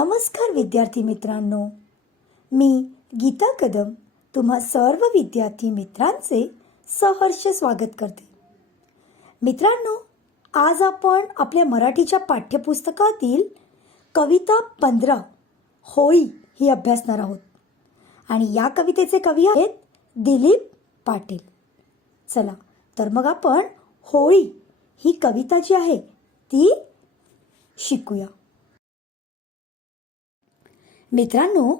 नमस्कार विद्यार्थी मित्रांनो, मी गीता कदम तुम्हा सर्व विद्यार्थी मित्रांचे सहर्ष स्वागत करते. मित्रांनो, आज आपण आपल्या मराठीच्या पाठ्यपुस्तकातील कविता 15 होळी ही अभ्यासणार आहोत. आणि या कवितेचे कवी आहेत दिलीप पाटील. चला तर मग आपण होळी ही कविता जी आहे ती शिकूया. मित्रांनो,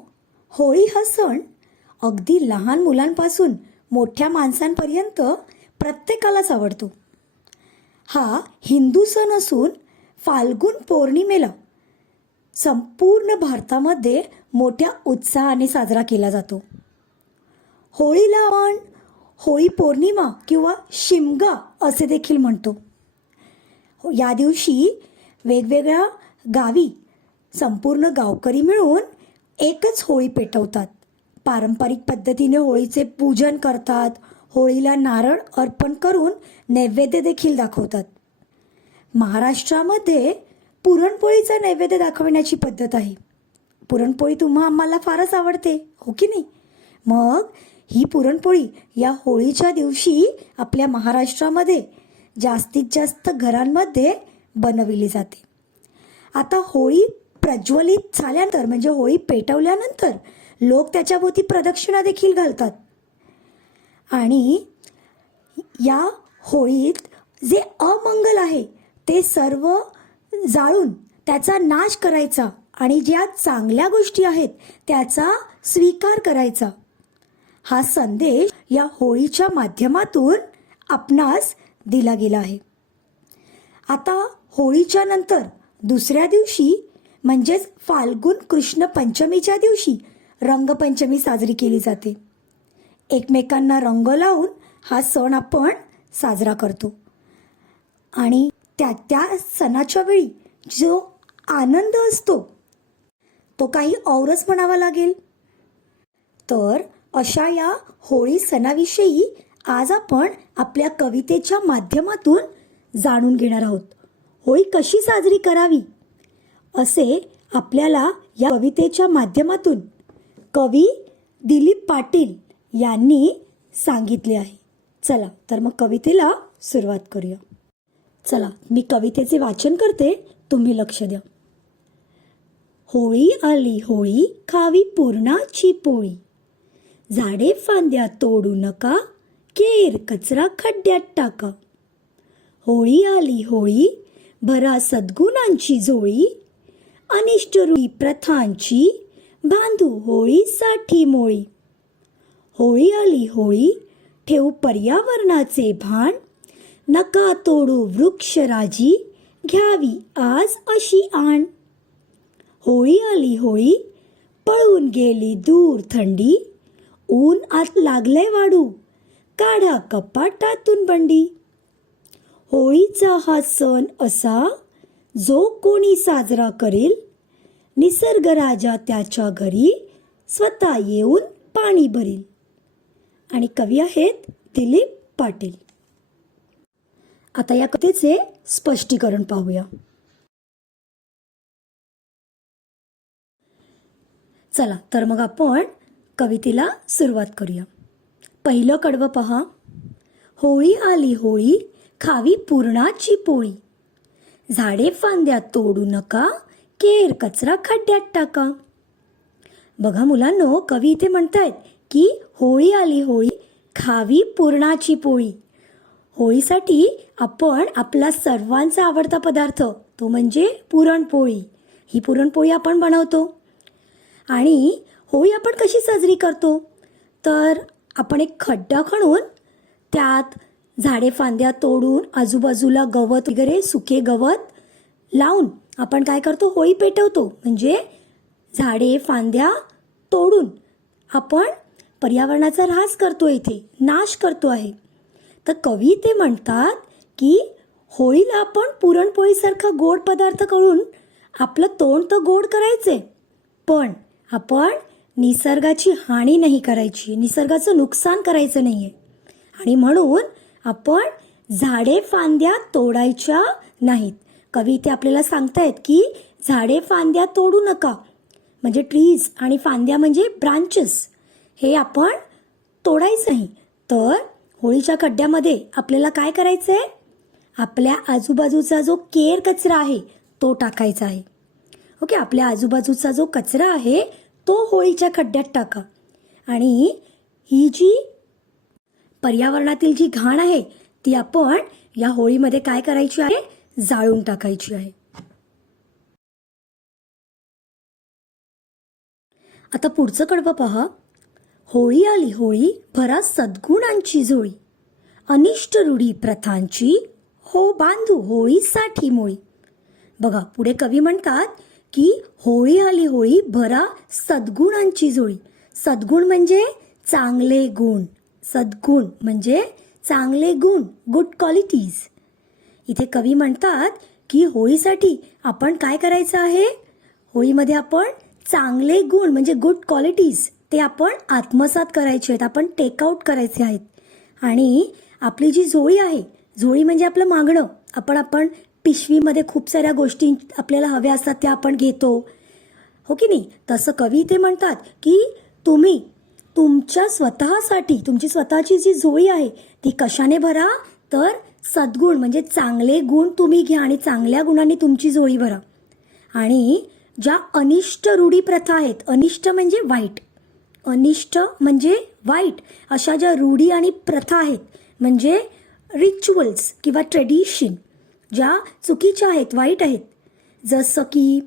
होळी हा सण अगदी लहान मुलांपासून मोठ्या माणसांपर्यंत प्रत्येकालाच आवडतो. हा हिंदू सण असून फाल्गुन पौर्णिमेला संपूर्ण भारतामध्ये मोठ्या उत्साहाने साजरा केला जातो. होळीला आपण होळी पौर्णिमा किंवा शिमगा असे देखील म्हणतो. या दिवशी वेगवेगळ्या गावी संपूर्ण गावकरी मिळून एकच होळी पेटवतात. पारंपरिक पद्धतीने होळीचे पूजन करतात. होळीला नारळ अर्पण करून नैवेद्य देखील दाखवतात. महाराष्ट्रामध्ये पुरणपोळीचा नैवेद्य दाखवण्याची पद्धत आहे. पुरणपोळी आम्हाला फारच आवडते, हो की नाही? मग ही पुरणपोळी या होळीच्या दिवशी आपल्या महाराष्ट्रामध्ये जास्तीत जास्त घरांमध्ये बनविली जाते. आता होळी प्रज्वलित झाल्यानंतर म्हणजे होळी पेटवल्यानंतर लोक त्याच्याभोवती प्रदक्षिणा देखील घालतात. आणि या होळीत जे अमंगल आहे ते सर्व जाळून त्याचा नाश करायचा आणि ज्या चांगल्या गोष्टी आहेत त्याचा स्वीकार करायचा, हा संदेश या होळीच्या माध्यमातून आपणास दिला गेला आहे. आता होळीच्या नंतर दुसऱ्या दिवशी म्हणजेच फाल्गुन कृष्ण पंचमीच्या दिवशी रंगपंचमी साजरी केली जाते. एकमेकांना रंग लावून हा सण आपण साजरा करतो. आणि त्या सणाच्या वेळी जो आनंद असतो तो काही औरच म्हणावा लागेल. तर अशा या होळी सणाविषयी आज आपण आपल्या कवितेच्या माध्यमातून जाणून घेणार आहोत. होळी कशी साजरी करावी असे आपल्याला या कवितेच्या माध्यमातून कवी दिलीप पाटील यांनी सांगितले आहे. चला तर मग कवितेला सुरुवात करूया. चला, मी कवितेचे वाचन करते, तुम्ही लक्ष द्या. होळी आली होळी, खावी पुरणाची पोळी. झाडे फांद्या तोडू नका, केर कचरा खड्ड्यात टाका. होळी आली होळी, भरा सद्गुणांची झोळी. अनिष्ट रूढी प्रथांची बांधू होळीसाठी मोळी. होळी आली होळी, ठेवू पर्यावरणाचे भान. नका तोडू वृक्षराजी, घ्यावी आज अशी आण. होळी आली होळी, पळून गेली दूर थंडी. ऊन आत लागलंय वाढू, काढा कपाटातून बंडी. होळीचा हा सण असा, जो कोणी साजरा करेल. निसर्ग राजा त्याच्या घरी, स्वतः येऊन पाणी भरेल. आणि कवी आहेत दिलीप पाटील. आता या कथेचे स्पष्टीकरण पाहूया. चला तर मग आपण कवितेला सुरुवात करूया. पहिलं कडवं पहा. होळी आली होळी, खावी पुरणाची पोळी. झाडे फांद्या तोडू नका, केर कचरा खड्ड्यात टाका. बघा मुलांनो, कवी इथे म्हणतायत की होळी आली होळी, खावी पुरणाची पोळी. होळीसाठी आपण आपला सर्वांचा आवडता पदार्थ तो म्हणजे पुरणपोळी. ही पुरणपोळी आपण बनवतो. आणि होळी आपण कशी साजरी करतो तर आपण एक खड्डा खणून त्यात झाडे फांद्या तोडून आजूबाजूला गवत वगैरे सुके गवत लावून आपण काय करतो, होळी पेटवतो. म्हणजे झाडे फांद्या तोडून आपण पर्यावरणाचा ऱ्हास करतो, इथे नाश करतो आहे. तर कवी ते म्हणतात की होळीला आपण पुरणपोळीसारखा गोड पदार्थ करून आपलं तोंड तर गोड करायचे, पण आपण निसर्गाची हानी नाही करायची, निसर्गाचं नुकसान करायचं नाही आहे. आणि म्हणून आपण झाडे फांद्या तोडायच्या नाहीत. कवी इथे आपल्याला सांगतायत की झाडे फांद्या तोडू नका, म्हणजे ट्रीज आणि फांद्या म्हणजे ब्रांचेस हे आपण तोडायचं नाही. तर होळीच्या खड्ड्यामध्ये आपल्याला काय करायचं आहे? आपल्या आजूबाजूचा जो केर कचरा आहे तो टाकायचा आहे. ओके, आपल्या आजूबाजूचा जो कचरा आहे तो होळीच्या खड्ड्यात टाका. आणि ही जी पर्यावरणातील जी घाण आहे ती आपण या होळीमध्ये काय करायची आहे? जाळून टाकायची आहे. आता पुढचं कडवं पहा. होळी आली होळी भरा सद्गुणांची झोळी, अनिष्ट रूढी प्रथांची हो बांधू होळीसाठी मोळी. बघा, पुढे कवी म्हणतात की होळी आली होळी भरा सद्गुणांची झोळी. सद्गुण म्हणजे चांगले गुण. सद्गुण म्हणजे चांगले गुण, गुड क्वालिटीज. इथे कवी म्हणतात की होळीसाठी आपण काय करायचं आहे? होळीमध्ये आपण चांगले गुण म्हणजे गुड क्वालिटीज ते आपण आत्मसात करायचे आहेत, आपण टेकआउट करायचे आहेत. आणि आपली जी झोळी आहे, झोळी म्हणजे आपलं मागणं, आपण पिशवीमध्ये खूप साऱ्या गोष्टी आपल्याला हव्या असतात त्या आपण घेतो, हो की नाही? तसं कवी ते म्हणतात की तुम्ही तुमच्या स्वतःसाठी तुमची स्वतःची जी झोळी आहे ती कशाने भरा? तर सद्गुण म्हणजे चांगले गुण तुम्ही घ्या आणि चांगल्या गुणांनी तुमची झोळी भरा. आणि ज्या अनिष्ट रूढी प्रथा आहेत, अनिष्ट म्हणजे वाईट, अनिष्ट म्हणजे वाईट, अशा ज्या रूढी आणि प्रथा आहेत म्हणजे रिच्युअल्स किंवा ट्रेडिशन ज्या चुकीच्या आहेत, वाईट आहेत, जसं की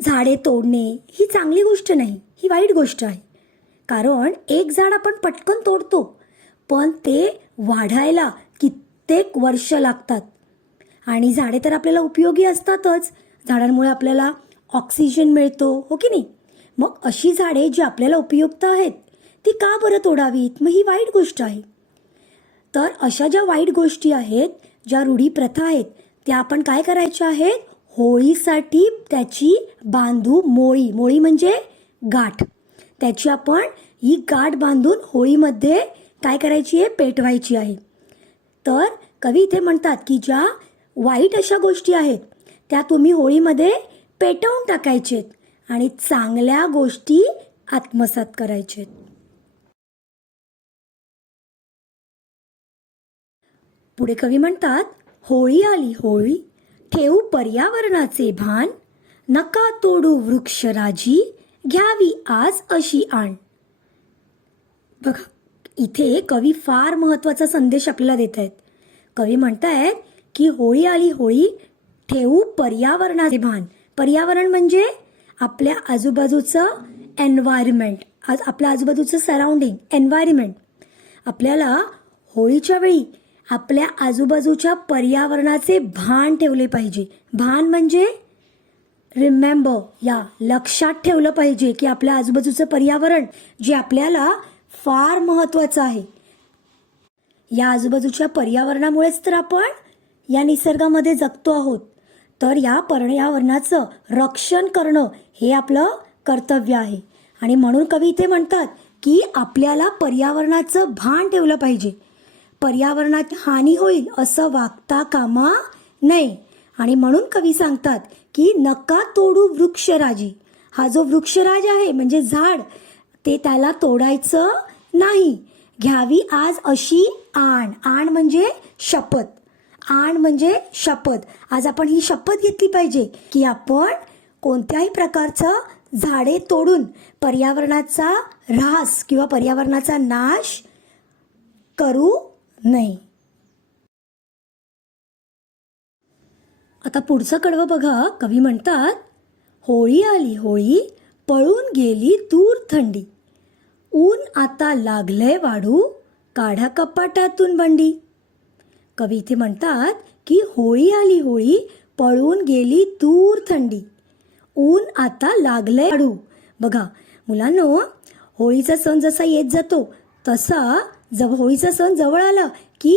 झाडे तोडणे, ही चांगली गोष्ट नाही, ही वाईट गोष्ट आहे. कारण एक झाड आपण पटकन तोडतो पण ते वाढायला कित्येक वर्ष लागतात. आणि झाडे तर आपल्याला उपयोगी असतातच, झाडांमुळे आपल्याला ऑक्सिजन मिळतो, हो की नाही? मग अशी झाडे जी आपल्याला उपयुक्त आहेत ती का बरं तोडावीत? मग ही वाईट गोष्ट आहे. तर अशा ज्या वाईट गोष्टी आहेत, ज्या रूढी प्रथा आहेत, त्या आपण काय करायच्या आहेत? होळीसाठी त्याची बांधू मोळी. मोळी म्हणजे गाठ. त्याची आपण ही गाठ बांधून होळीमध्ये काय करायची आहे? पेटवायची आहे. तर कवी इथे म्हणतात की ज्या वाईट अशा गोष्टी आहेत त्या तुम्ही होळीमध्ये पेटवून टाकायचेत आणि चांगल्या गोष्टी आत्मसात करायचेत. पुढे कवी म्हणतात, होळी आली होळी ठेवू पर्यावरणाचे भान, नका तोडू वृक्षराजी घ्यावी आज अशी आण. बघा, इथे कवी फार महत्त्वाचा संदेश आपल्याला देत आहेत. कवी म्हणतायत की होळी आली होळी ठेवू पर्यावरणाचे भान. पर्यावरण म्हणजे आपल्या आजूबाजूचं एन्व्हायरमेंट, आपल्या आजूबाजूचं सराउंडिंग, एन्व्हायरमेंट. आपल्याला होळीच्या वेळी आपल्या आजूबाजूच्या पर्यावरणाचे भान ठेवले पाहिजे. भान म्हणजे रिमेंबर, या लक्षात ठेवलं पाहिजे की आपल्या आजूबाजूचं पर्यावरण जे आपल्याला फार महत्त्वाचं आहे. या आजूबाजूच्या पर्यावरणामुळेच तर आपण या निसर्गामध्ये जगतो आहोत. तर या पर्यावरणाचं रक्षण करणं हे आपलं कर्तव्य आहे. आणि म्हणून कवी इथे म्हणतात की आपल्याला पर्यावरणाचं भान ठेवलं पाहिजे. पर्यावरणाची हानी होईल असं वागता कामा नये. आणि म्हणून कवी सांगतात की नका तोडू वृक्षराजी. हा जो वृक्षराज आहे म्हणजे झाड, ते त्याला तोडायचं नाही. घ्यावी आज अशी आण. आण म्हणजे शपथ. आण म्हणजे शपथ. आज आपण ही शपथ घेतली पाहिजे की आपण कोणत्याही प्रकारचं झाडे तोडून पर्यावरणाचा ऱ्हास किंवा पर्यावरणाचा नाश करू नये. आता पुढचं कडवं बघा. कवी म्हणतात, होळी आली होळी पळून गेली दूर थंडी, ऊन आता लागलंय वाढू काढा कपाटातून बंडी. कवी इथे म्हणतात की होळी आली होळी पळून गेली दूर थंडी, ऊन आता लागलंय वाढू. बघा मुलांनो, होळीचा सण जसा येत जातो तसा होळीचा सण जवळ आला की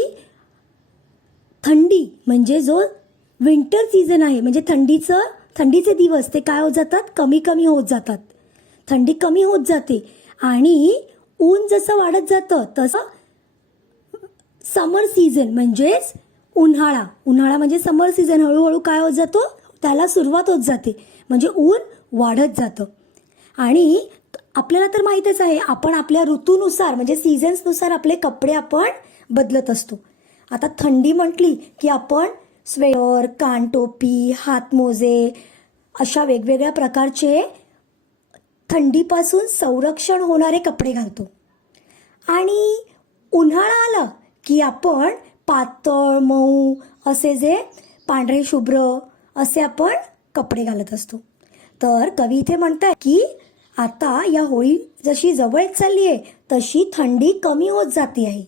थंडी म्हणजे जो विंटर सीझन आहे म्हणजे थंडीचे दिवस ते काय होत जातात? कमी कमी होत जातात. थंडी कमी होत जाते आणि ऊन जसं वाढत जातं तसं समर सीझन म्हणजेच उन्हाळा म्हणजे समर सीझन हळूहळू काय होत जातो? त्याला सुरुवात होत जाते म्हणजे ऊन वाढत जातं. आणि आपल्याला तर माहीतच आहे, आपण आपल्या ऋतूनुसार म्हणजे सीझन्सनुसार आपले कपडे आपण बदलत असतो. आता थंडी म्हटली की आपण स्वेटर, कानटोपी, हातमोजे अशा वेगवेगळ्या प्रकारचे थंडीपासून संरक्षण होणारे कपडे घालतो. आणि उन्हाळा आला की आपण पातळ, मऊ असे जे पांढरे शुभ्र असे आपण कपडे घालत असतो. तर कवी इथे म्हणतात की आता या होळी जशी जवळ येत चालली आहे तशी थंडी कमी होत जाते आहे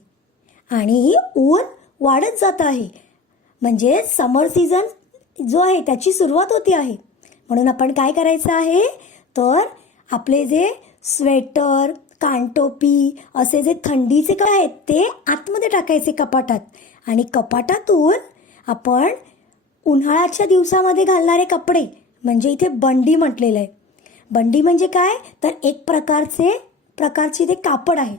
आणि ऊन वाढत जात आहे. म्हणजे समर सीझन जो आहे त्याची सुरुवात होती आहे. म्हणून आपण काय करायचं आहे, तर आपले जे स्वेटर, कानटोपी असे जे थंडीचे काय आहेत ते आतमध्ये टाकायचे कपाटात, आणि कपाटातून आपण उन्हाळ्याच्या दिवसामध्ये घालणारे कपडे म्हणजे इथे बंडी म्हटलेलं आहे. बंडी म्हणजे काय, तर एक प्रकारचे ते कापड आहे,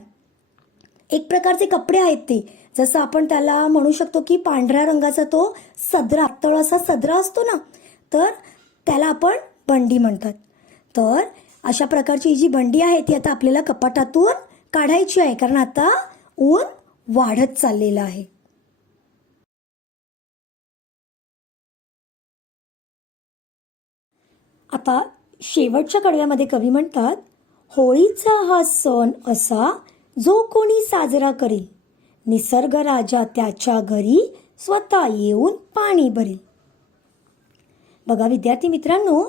एक प्रकारचे कपडे आहेत ते. जसं आपण त्याला म्हणू शकतो की पांढऱ्या रंगाचा तो सदरा, तळ असा सदरा असतो ना, तर त्याला आपण बंडी म्हणतात. तर अशा प्रकारची जी बंडी आहे ती आता आपल्याला कपाटातून काढायची आहे, कारण आता ऊन वाढत चाललेलं आहे. आता शेवटच्या कडव्यामध्ये कवी म्हणतात, होळीचा हा सण असा जो कोणी साजरा करील, निसर्ग राजा त्याच्या घरी स्वतः येऊन पाणी भरेल. बघा विद्यार्थी मित्रांनो,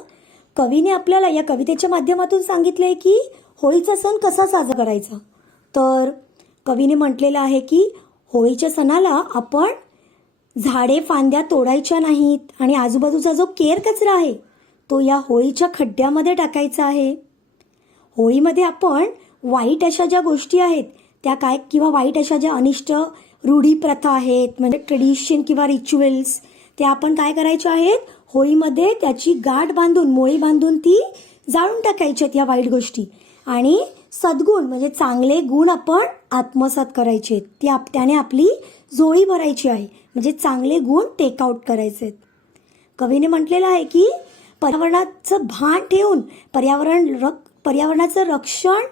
कवीने आपल्याला या कवितेच्या माध्यमातून सांगितले आहे की होळीचा सण कसा साजरा करायचा. तर कवीने म्हटलेलं आहे की होळीच्या सणाला आपण झाडे फांद्या तोडायच्या नाहीत आणि आजूबाजूचा जो केर कचरा आहे तो या होळीच्या खड्ड्यामध्ये टाकायचा आहे. होळीमध्ये आपण वाईट अशा ज्या गोष्टी आहेत त्या काय, किंवा वाईट अशा ज्या अनिष्ट रूढी प्रथा आहेत म्हणजे ट्रेडिशन किंवा रिच्युअल्स, त्या आपण काय करायच्या आहेत, होळीमध्ये त्याची गाठ बांधून, मोळी बांधून ती जाळून टाकायच्यात या वाईट गोष्टी, आणि सद्गुण म्हणजे चांगले गुण आपण आत्मसात करायचे, त्याने आपली झोळी भरायची आहे, म्हणजे चांगले गुण टेकआउट करायचे. कवीने म्हटलेलं आहे की पर्यावरणाचं भान ठेवून पर्यावरणाचं रक्षण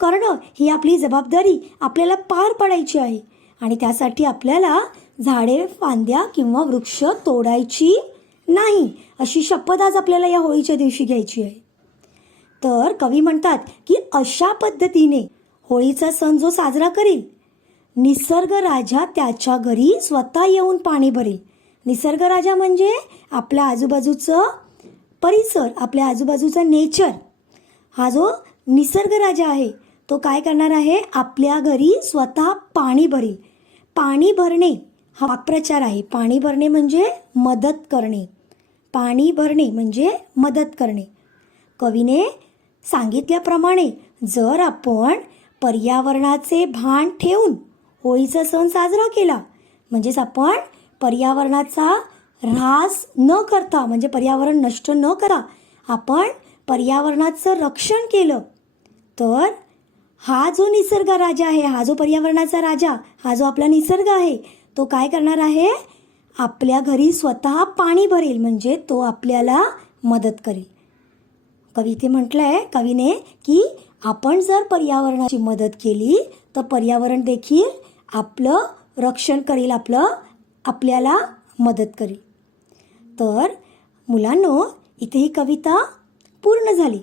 करणं ही आपली जबाबदारी आपल्याला पार पाडायची आहे, आणि त्यासाठी आपल्याला झाडे, फांद्या किंवा वृक्ष तोडायची नाही अशी शपथ आज आपल्याला या होळीच्या दिवशी घ्यायची आहे. तर कवी म्हणतात की अशा पद्धतीने होळीचा सण जो साजरा करील, निसर्ग राजा त्याच्या घरी स्वतः येऊन पाणी भरेल. निसर्ग राजा म्हणजे आपल्या आजूबाजूचं परिसर, आपल्या आजूबाजूचा नेचर. हा जो निसर्ग राजा आहे तो काय करणार आहे, आपल्या घरी स्वतः पाणी भरेल. पाणी भरणे हा वाक्प्रचार आहे. पाणी भरणे म्हणजे मदत करणे, पाणी भरणे म्हणजे मदत करणे. कवीने सांगितल्याप्रमाणे जर आपण पर्यावरणाचे भान ठेवून होळीचा सण साजरा केला, म्हणजेच आपण पर्यावरणाचा ऱ्हास न करता, म्हणजे पर्यावरण नष्ट न करा, आपण पर्यावरणाचं रक्षण केलं, तर हा जो निसर्ग राजा आहे, हा जो पर्यावरणाचा राजा, हा जो आपला निसर्ग आहे, तो काय करणार आहे, आपल्या घरी स्वतः पाणी भरेल, म्हणजे तो आपल्याला मदत करेल. कविते म्हटलंय कवीने की आपण जर पर्यावरणाची मदत केली तर पर्यावरण देखील आपलं रक्षण करेल, आपल्याला मदत करेल. तर मुलांनो, इथे ही कविता पूर्ण झाली.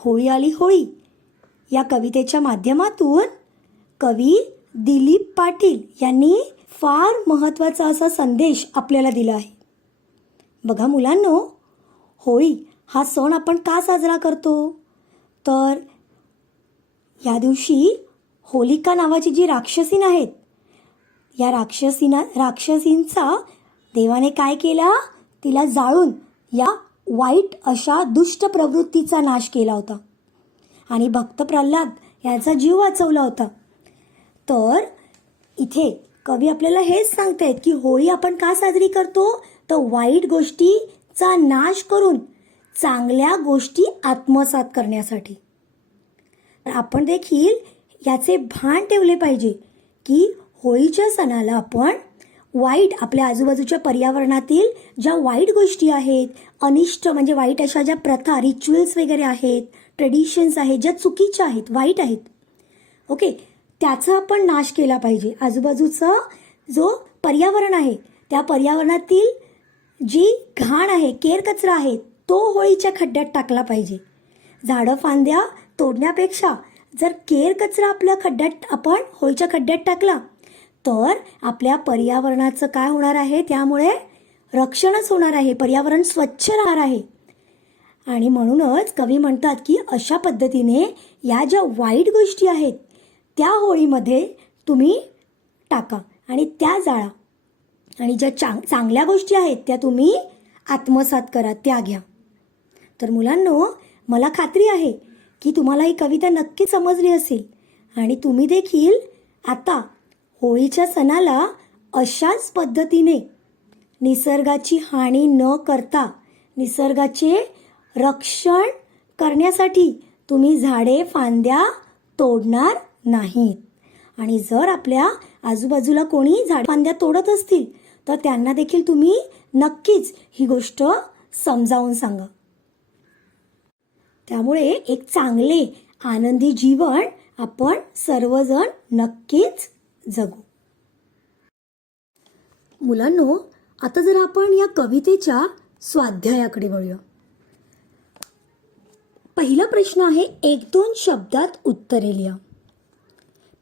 होळी आली होळी या कवितेच्या माध्यमातून कवी दिलीप पाटील यांनी फार महत्त्वाचा असा संदेश आपल्याला दिला आहे. बघा मुलांनो, होळी हा सण आपण का साजरा करतो, तर या दिवशी होलिका नावाची जी राक्षसीन आहेत, या राक्षसींचा देवाने काय केला, तिला जाळून या वाईट अशा दुष्ट प्रवृत्तीचा नाश केला होता आणि भक्त प्रल्हाद याचा जीव वाचवला होता. तर इथे कवी आपल्याला हेच सांगतायत की होळी आपण का साजरी करतो, तर वाईट गोष्टीचा नाश करून चांगल्या गोष्टी आत्मसात करण्यासाठी. आपण देखील याचे भान ठेवले पाहिजे की होळीच्या सणाला आपण वाईट आपल्या आजूबाजूच्या पर्यावरणातील ज्या वाईट गोष्टी आहेत, अनिष्ट म्हणजे वाईट अशा ज्या प्रथा, रिच्युअल्स वगैरे आहेत, ट्रेडिशन्स आहेत, ज्या चुकीच्या आहेत, वाईट आहेत, ओके, त्याचा आपण नाश केला पाहिजे. आजूबाजूचा जो पर्यावरण आहे त्या पर्यावरणातील जी घाण आहे, केर कचरा आहे, तो होळीच्या खड्ड्यात टाकला पाहिजे. झाडं फांद्या तोडण्यापेक्षा जर केर कचरा आपल्या खड्ड्यात आपण होळीच्या खड्ड्यात टाकला तर आपल्या पर्यावरणाचं काय होणार आहे, त्यामुळे रक्षणच होणार आहे, पर्यावरण स्वच्छ राहणार आहे. आणि म्हणूनच कवी म्हणतात की अशा पद्धतीने या ज्या वाईट गोष्टी आहेत त्या होळीमध्ये तुम्ही टाका आणि त्या जाळा, आणि ज्या चांगल्या गोष्टी आहेत त्या तुम्ही आत्मसात करा, त्या घ्या. तर मुलांनो, मला खात्री आहे की तुम्हाला ही कविता नक्की समजली असेल आणि तुम्ही देखील आता होळीच्या सणाला अशाच पद्धतीने निसर्गाची हानी न करता निसर्गाचे रक्षण करण्यासाठी तुम्ही झाडे फांद्या तोडणार नाहीत. आणि जर आपल्या आजूबाजूला कोणी झाडे फांद्या तोडत असतील तर त्यांना देखील तुम्ही नक्कीच ही गोष्ट समजावून सांगा. त्यामुळे एक चांगले आनंदी जीवन आपण सर्वजण नक्कीच जगू. मुलांनो, आता जर आपण या कवितेच्या स्वाध्यायाकडे वळूया. पहिला प्रश्न आहे, 1-2 शब्दात उत्तरे लिहा.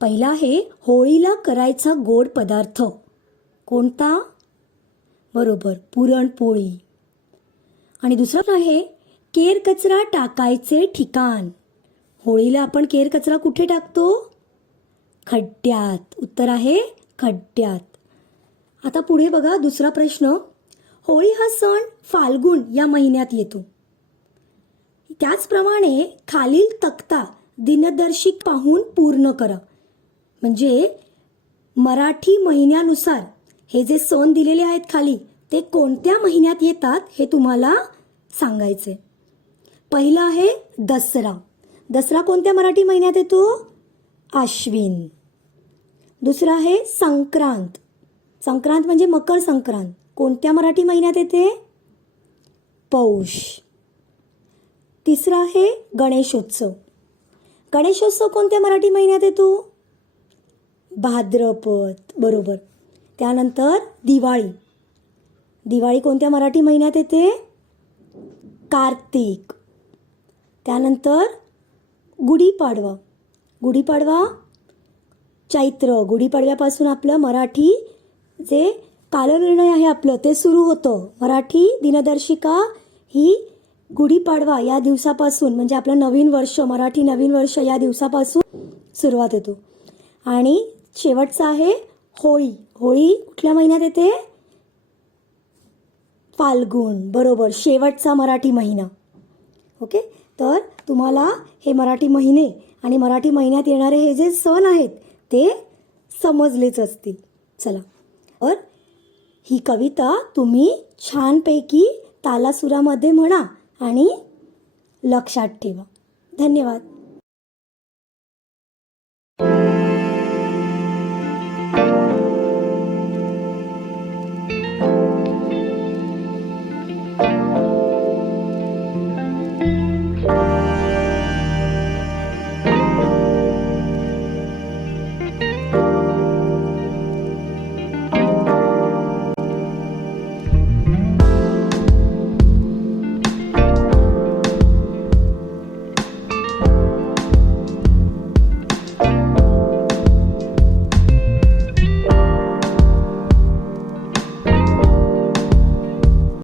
पहिला आहे, होळीला करायचा गोड पदार्थ कोणता? बरोबर, पुरणपोळी. आणि दुसरा आहे, केर कचरा टाकायचे ठिकाण. होळीला आपण केर कचरा कुठे टाकतो? खड्ड्यात. उत्तर आहे खड्ड्यात. आता पुढे बघा दुसरा प्रश्न, होळी हा सण फाल्गुन या महिन्यात येतो. त्याचप्रमाणे खालील तक्ता दिनदर्शिक पाहून पूर्ण करा. म्हणजे मराठी महिन्यानुसार हे जे सण दिलेले आहेत खाली ते कोणत्या महिन्यात येतात हे तुम्हाला सांगायचे. पहिला आहे दसरा. दसरा कोणत्या मराठी महिन्यात येतो? आश्विन. दुसरा आहे संक्रांत. संक्रांत म्हणजे मकर संक्रांत, कोणत्या मराठी महिन्यात येते? पौष. तिसरा आहे गणेशोत्सव. गणेशोत्सव कोणत्या मराठी महिन्यात येतो? भाद्रपद. बरोबर. त्यानंतर दिवाळी. दिवाळी कोणत्या मराठी महिन्यात येते? कार्तिक. त्यानंतर गुढीपाडवा. गुढीपाडवा चैत्र. गुढीपाडव्यापासून आपलं मराठी जे कालनिर्णय आहे आपलं ते सुरू होतं. मराठी दिनदर्शिका ही गुढीपाडवा या दिवसापासून म्हणजे आपलं नवीन वर्ष, मराठी नवीन वर्ष या दिवसापासून सुरुवात होतो. आणि शेवटचा आहे होळी. होळी कुठल्या महिन्यात येते? फाल्गुन. बरोबर, शेवटचा मराठी महिना. ओके, तर तुम्हाला हे मराठी महिने आणि मराठी महिन्यात येणारे हे जे सण आहेत ते समजलेच असतील. चला, तर ही कविता तुम्ही छानपैकी तालासुरामध्ये म्हणा आणि लक्षात ठेवा. धन्यवाद.